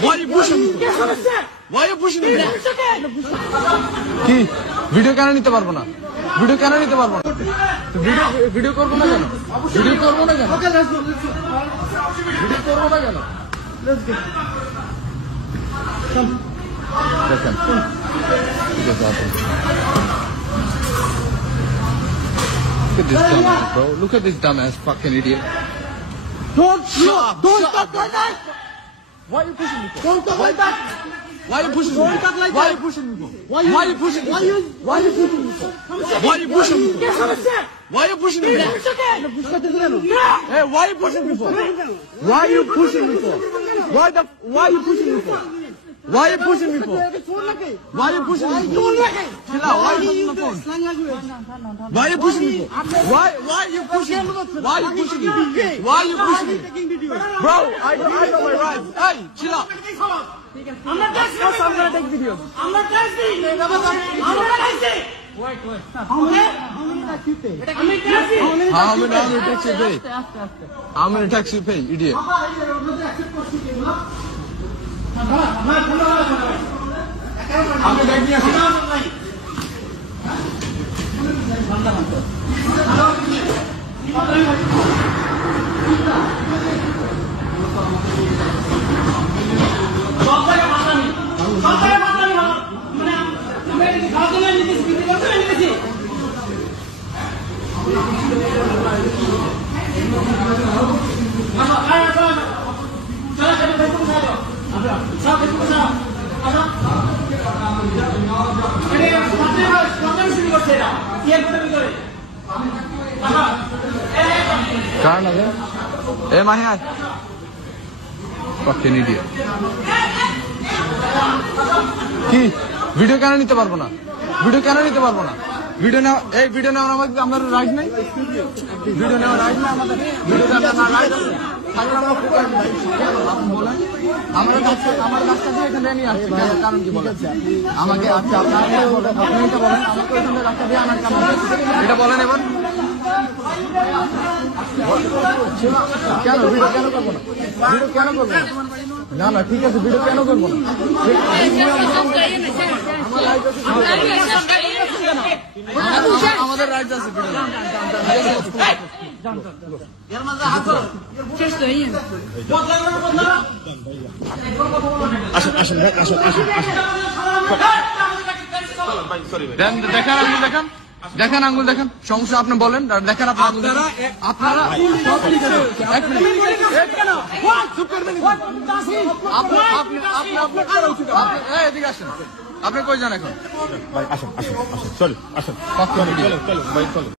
Why are you pushing me? Why are you pushing me? কি video কেন নিতে পারবো না? ভিডিও কেন নিতে পারবো না? ভিডিও করবো না কেন? ভিডিও করবো না কেন? ভিডিও করবো না কেন? দেখেন Look at this dumbass, bro. Look at this dumbass fucking idiot. Don't talk like that. Why are you pushing me? Don't talk like that. Why are you pushing me? Don't talk like Why are that. you pushing me? Why are you pushing me? Why you pushing me? Why are you pushing me? Why are you pushing me? Hey, why are you pushing me for? Why are you pushing me for? Why are you pushing me for? Why are you pushing me for? Why are you pushing me for? Chill out. Why are you pushing the phone? Why are you pushing me for? Why are you pushing me? Why are you pushing me? Why are you pushing me? Bro, I know my rights. Hey, chill out. I'm not taking videos. I'm not taxing. Wait. How many tax you pay? How many tax you pay? How many tax you pay, idiot? আমি দেখি আসি কারণ আছে এ মাহি আয় fucking idiot কি video কেন নিতে পারবো না ভিডিও কেন নিতে পারবো না ভিডিও নাও এই ভিডিও নেওয়ার আমাদের রাইট নাই ভিডিও নেওয়ার রাইট না আমাদের ভিডিও নেওয়ার না রাইট আছে তাহলে আমরা আপনি বলেন আমার কাছটা দিয়ে এখানে নিয়ে আসছি কারণ কি বলেন আমাকে আচ্ছা আপনি এটা বলেন আমাকে এখানে রাস্তা দিয়ে আনার কারণ এটা বলেন এবার কেন ভিডিও কেন করবো না ভিডিও কেন করবো না না ঠিক আছে ভিডিও কেন করবো না আমাদের রাইট আছে দেখেন আঙ্গুল দেখেন সমস্যা আপনি বলেন দেখেন আপনারা এদিকে আসেন আপনি কই যান এখন আসেন চলো